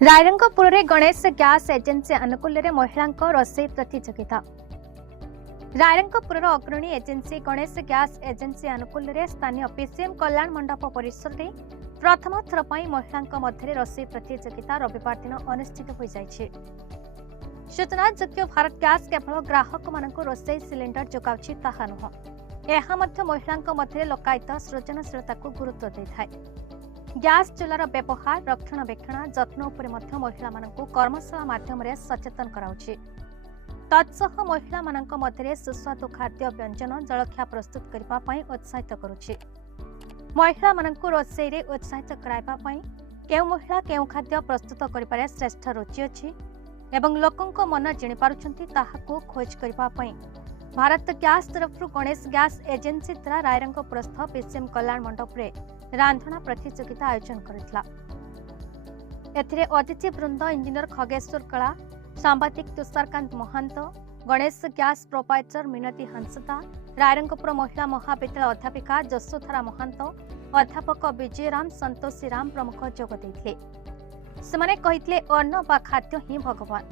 रायरंगपुर में Ganesh gas agency अनुकूल महिला रोसई प्रतियोगिता। रायरंगपुर अग्रणी एजेंसी गणेश गैस एजेंसी अनुकूल स्थानीय पीसीएम कल्याण मंडप परिसर में प्रथम थर महिला मध्य रोसई प्रतियोगिता रविवार दिन अनुष्ठित हो जाए। सूचनायोग्य भारत गैस केवल ग्राहक मान रोसई सिलिंडर जोगाउछि ताहा नुह, यह महिला मध्य लोकायत सृजनशीलता को गुरुत्व देता है। गैस चूलार व्यवहार रक्षणाबेक्षण जत्न उपरे मध्य महिला मानकु कर्मशाला माध्यम सचेतन कराउछि। तत्सह महिला मानक मध्य सुस्वादु खाद्य व्यंजन जलखिया प्रस्तुत करबा पई उत्साहित करुछि। महिला मानकु रोसई रे उत्साहित कराइबा पई केउ महिला केउ खाद्य प्रस्तुत करिपारे श्रेष्ठ रुचि अछि एवं लोकंक मन जिनि पारुछंती ताहाकु खोज करबा पई भारत गैस तरफ गणेश गैस एजेंसी द्वारा रायरंगपुरस्थ पीसीएम कल्याण मंडप रे रांधणा प्रतियोगिता आयोजन करथिला। एथिरे अतिथि वृंद इंजीनियर खगेश्वर कला, सांबादिक तुषारकांत महंत, गणेश गैस प्रोपाइटर मिनती हंसदा, रायरंगपुर महिला महाविद्यालय अध्यापिका जसोधरा महंत, अध्यापक विजयराम संतोषीराम प्रमुख जोग देथिले। सेमाने कहितले अन्न बा खाद्य ही भगवान।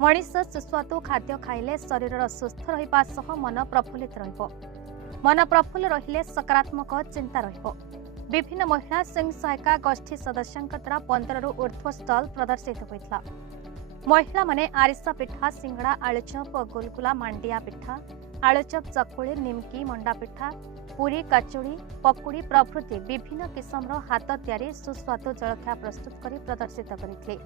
मनीष सुस्वादु खाद्य खाइले शरीर सुस्थ रहिबा सह मन प्रफुल्लित रहिबो। मन प्रफुल्ल रहिले सकारात्मक चिंता रहिबो। विभिन्न महिला स्वयं सहायिका गोष्ठी सदस्यों द्वारा 15 रु ऊर्ध्व स्टल प्रदर्शित होता। महिला माने आरिसा पिठा, सिंगड़ा, आलुचप, गुलगुला, मांडिया पिठा, आलुचप, चकुली, निमकी, मंडा पिठा, पूरी, कचौड़ी, पकुड़ी प्रभृति विभिन्न किस्मर हाथ तैयारी सुस्वादु जलखिया प्रस्तुत कर प्रदर्शित करते।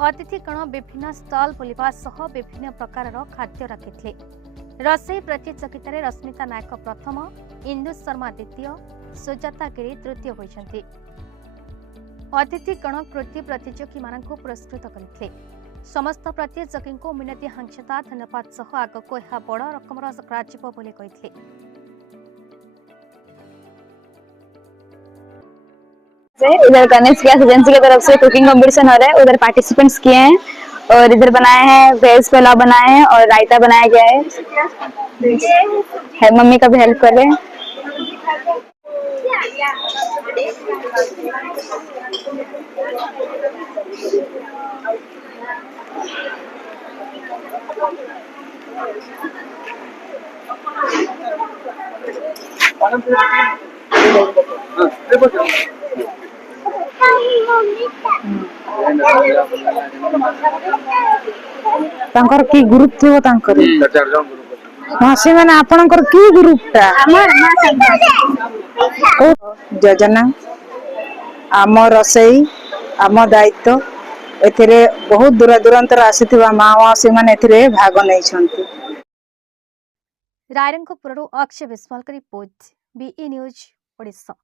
अतिथिगण विभिन्न स्टल बुलवा सह विभिन्न प्रकार खाद्य रखिते। रोसई प्रतियोगिता रश्मिता नायक प्रथम, इंदु शर्मा द्वितीय, सुजाता गिरी तृतीय होती। अतिथिगण कृति प्रतियोगी मानक पुरस्कृत करते। समस्त प्रतियोगी को मिनती हांसदा धन्यवाद सह आगक यह बड़ रकम कहते। इधर गणेश गैस एजेंसी की तरफ से कुकिंग कंपटीशन हो रहा है, उधर पार्टिसिपेंट्स किए हैं और इधर बनाए हैं वेज पुलाव बनाए हैं और रायता बनाया गया है। मम्मी का भी हेल्प कर रहे हैं। तांकर की ग्रुप थियो तांकर मासी माने आपनकर की ग्रुप ता योजना आम रसई आम दायित्व एथिरे बहुत दूर दूरांतर आसीथिबा मां मासी माने एथिरे भाग नै छंती। रायरंगपुर अक्षय विस्वाल की रिपोर्ट, बीई न्यूज ओडिशा।